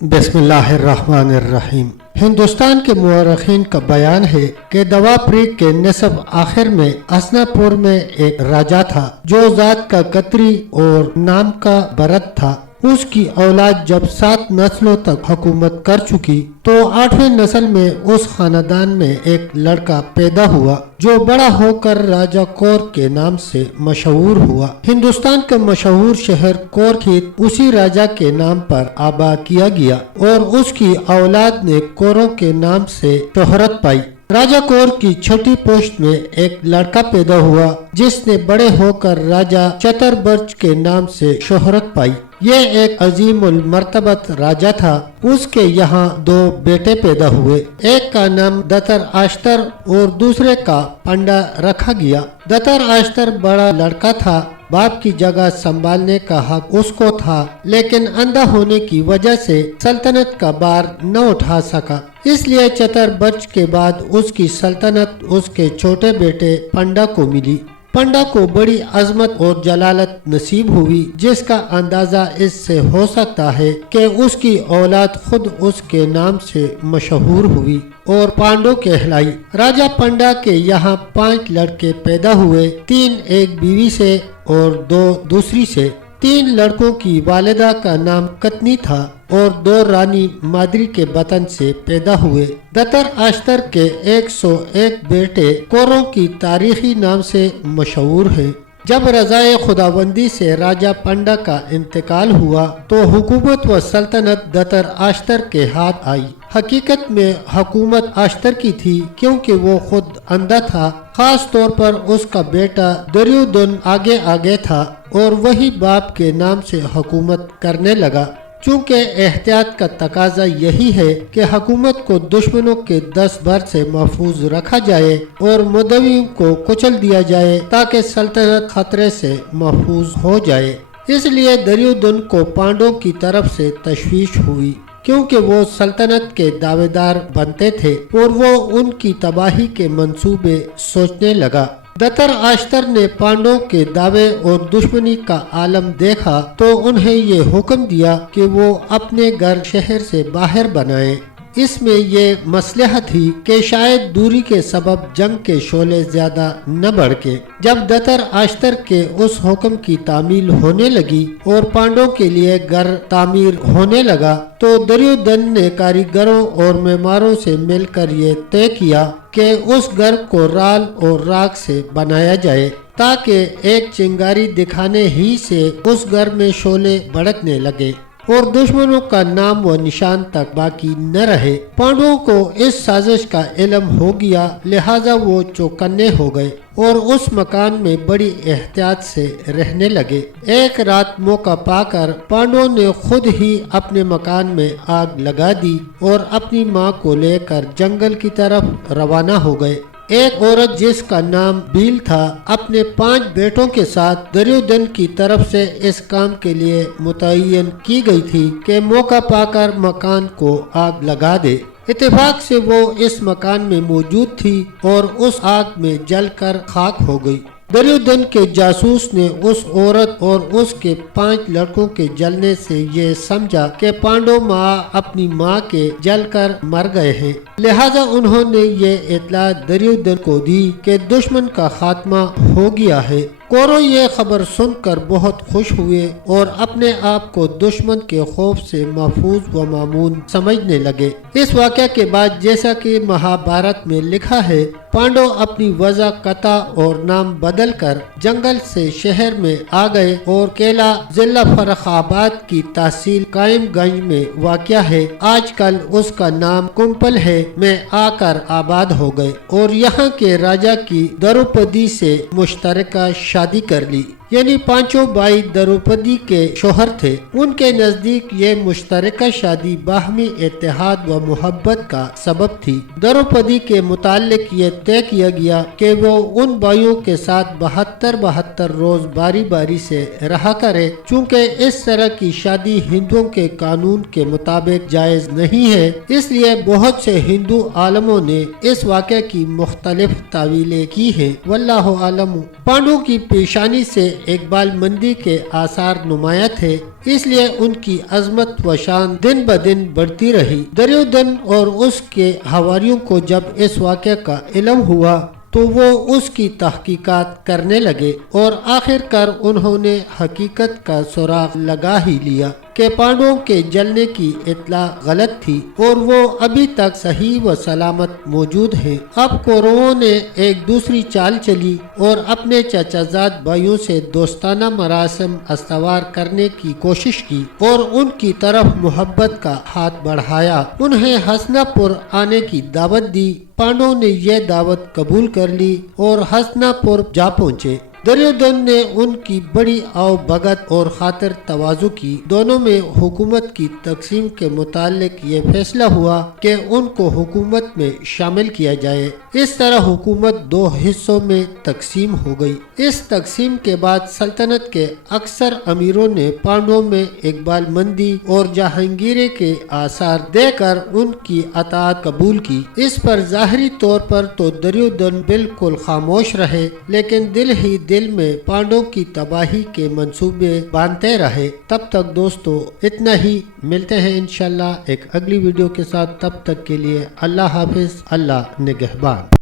بسم اللہ الرحمن الرحیم۔ ہندوستان کے مورخین کا بیان ہے کہ دواپری کے نسب آخر میں اسنا پور میں ایک راجا تھا جو ذات کا کتری اور نام کا برت تھا۔ اس کی اولاد جب 7 نسلوں تک حکومت کر چکی تو 8ویں نسل میں اس خاندان میں ایک لڑکا پیدا ہوا جو بڑا ہو کر راجا کور کے نام سے مشہور ہوا۔ ہندوستان کا مشہور شہر کورکھیت اسی راجا کے نام پر آباد کیا گیا اور اس کی اولاد نے کوروں کے نام سے شہرت پائی۔ راجا کور کی چھٹی پشت میں ایک لڑکا پیدا ہوا جس نے بڑے ہو کر راجا چتر برج کے نام سے شہرت پائی۔ یہ ایک عظیم المرتبت راجا تھا۔ اس کے یہاں 2 بیٹے پیدا ہوئے، ایک کا نام دتر آشتر اور دوسرے کا پنڈا رکھا گیا۔ دتر آشتر بڑا لڑکا تھا، باپ کی جگہ سنبھالنے کا حق اس کو تھا، لیکن اندھا ہونے کی وجہ سے سلطنت کا بار نہ اٹھا سکا۔ اس لیے چتر برج کے بعد اس کی سلطنت اس کے چھوٹے بیٹے پنڈا کو ملی۔ پنڈا کو بڑی عظمت اور جلالت نصیب ہوئی جس کا اندازہ اس سے ہو سکتا ہے کہ اس کی اولاد خود اس کے نام سے مشہور ہوئی اور پانڈو کہلائی۔ راجا پنڈا کے یہاں 5 لڑکے پیدا ہوئے، 3 ایک بیوی سے اور 2 دوسری سے۔ 3 لڑکوں کی والدہ کا نام کتنی تھا اور 2 رانی مادری کے بطن سے پیدا ہوئے۔ دتر آشتر کے 101 بیٹے کوروں کی تاریخی نام سے مشہور ہیں۔ جب رضائے خداوندی سے راجا پنڈا کا انتقال ہوا تو حکومت و سلطنت دتر آشتر کے ہاتھ آئی۔ حقیقت میں حکومت آشتر کی تھی کیونکہ وہ خود اندھا تھا، خاص طور پر اس کا بیٹا دریودن آگے تھا اور وہی باپ کے نام سے حکومت کرنے لگا۔ چونکہ احتیاط کا تقاضا یہی ہے کہ حکومت کو دشمنوں کے دست برد سے محفوظ رکھا جائے اور مدعووں کو کچل دیا جائے تاکہ سلطنت خطرے سے محفوظ ہو جائے، اس لیے دریودن کو پانڈوں کی طرف سے تشویش ہوئی کیونکہ وہ سلطنت کے دعوے دار بنتے تھے اور وہ ان کی تباہی کے منصوبے سوچنے لگا۔ دتر آشتر نے پانڈوں کے دعوے اور دشمنی کا عالم دیکھا تو انہیں یہ حکم دیا کہ وہ اپنے گھر شہر سے باہر بنائیں۔ اس میں یہ مصلحت تھی کہ شاید دوری کے سبب جنگ کے شعلے زیادہ نہ بڑھیں۔ جب دتر آشتر کے اس حکم کی تعمیل ہونے لگی اور پانڈوں کے لیے گھر تعمیر ہونے لگا تو دریودن نے کاریگروں اور معماروں سے مل کر یہ طے کیا کہ اس گھر کو رال اور راکھ سے بنایا جائے تاکہ ایک چنگاری دکھانے ہی سے اس گھر میں شعلے بھڑکنے لگے اور دشمنوں کا نام و نشان تک باقی نہ رہے۔ پانڈووں کو اس سازش کا علم ہو گیا، لہذا وہ چوکنے ہو گئے اور اس مکان میں بڑی احتیاط سے رہنے لگے۔ ایک رات موقع پا کر پانڈووں نے خود ہی اپنے مکان میں آگ لگا دی اور اپنی ماں کو لے کر جنگل کی طرف روانہ ہو گئے۔ ایک عورت جس کا نام بیل تھا اپنے 5 بیٹوں کے ساتھ دریودن کی طرف سے اس کام کے لیے متعین کی گئی تھی کہ موقع پا کر مکان کو آگ لگا دے۔ اتفاق سے وہ اس مکان میں موجود تھی اور اس آگ میں جل کر خاک ہو گئی۔ دریودن کے جاسوس نے اس عورت اور اس کے 5 لڑکوں کے جلنے سے یہ سمجھا کہ پانڈو ماں اپنی ماں کے جل کر مر گئے ہیں، لہذا انہوں نے یہ اطلاع دریودن کو دی کہ دشمن کا خاتمہ ہو گیا ہے۔ کورو یہ خبر سن کر بہت خوش ہوئے اور اپنے آپ کو دشمن کے خوف سے محفوظ و مامون سمجھنے لگے۔ اس واقعہ کے بعد جیسا کہ مہابھارت میں لکھا ہے، پانڈو اپنی وضع قطع اور نام بدل کر جنگل سے شہر میں آ گئے اور قلعہ ضلع فرخ آباد کی تحصیل قائم گنج میں واقع ہے، آج کل اس کا نام کمپل ہے، میں آ کر آباد ہو گئے اور یہاں کے راجا کی دروپدی سے مشترکہ شادی کر لی۔ یعنی 5 بھائی دروپدی کے شوہر تھے۔ ان کے نزدیک یہ مشترکہ شادی باہمی اتحاد و محبت کا سبب تھی۔ دروپدی کے متعلق یہ طے کیا گیا کہ وہ ان بھائیوں کے ساتھ 72 روز باری باری سے رہا کرے، چونکہ اس طرح کی شادی ہندوؤں کے قانون کے مطابق جائز نہیں ہے، اس لیے بہت سے ہندو عالموں نے اس واقعے کی مختلف تعویلیں کی ہیں، واللہ عالم۔ پانڈو کی پیشانی سے اقبال مندی کے آثار نمایاں تھے، اس لیے ان کی عظمت و شان دن بدن بڑھتی رہی۔ دریودن اور اس کے حواریوں کو جب اس واقعہ کا علم ہوا تو وہ اس کی تحقیقات کرنے لگے اور آخر کار انہوں نے حقیقت کا سراغ لگا ہی لیا کہ پانڈووں کے جلنے کی اطلاع غلط تھی اور وہ ابھی تک صحیح و سلامت موجود ہیں۔ اب کورووں نے ایک دوسری چال چلی اور اپنے چچا زاد بھائیوں سے دوستانہ مراسم استوار کرنے کی کوشش کی اور ان کی طرف محبت کا ہاتھ بڑھایا۔ انہیں ہسنا پور آنے کی دعوت دی۔ پانڈووں نے یہ دعوت قبول کر لی اور ہسنا پور جا پہنچے۔ دریودن نے ان کی بڑی آؤ بھگت اور خاطر تواضع کی۔ دونوں میں حکومت کی تقسیم کے متعلق یہ فیصلہ ہوا کہ ان کو حکومت میں شامل کیا جائے۔ اس طرح حکومت دو حصوں میں تقسیم ہو گئی۔ اس تقسیم کے بعد سلطنت کے اکثر امیروں نے پانڈووں میں اقبال مندی اور جہانگیر کے آثار دے کر ان کی اطاعت قبول کی۔ اس پر ظاہری طور پر تو دریودن بالکل خاموش رہے، لیکن دل ہی دل میں پانڈوں کی تباہی کے منصوبے باندھتے رہے۔ تب تک دوستو اتنا ہی، ملتے ہیں انشاءاللہ ایک اگلی ویڈیو کے ساتھ۔ تب تک کے لیے اللہ حافظ، اللہ نگہبان۔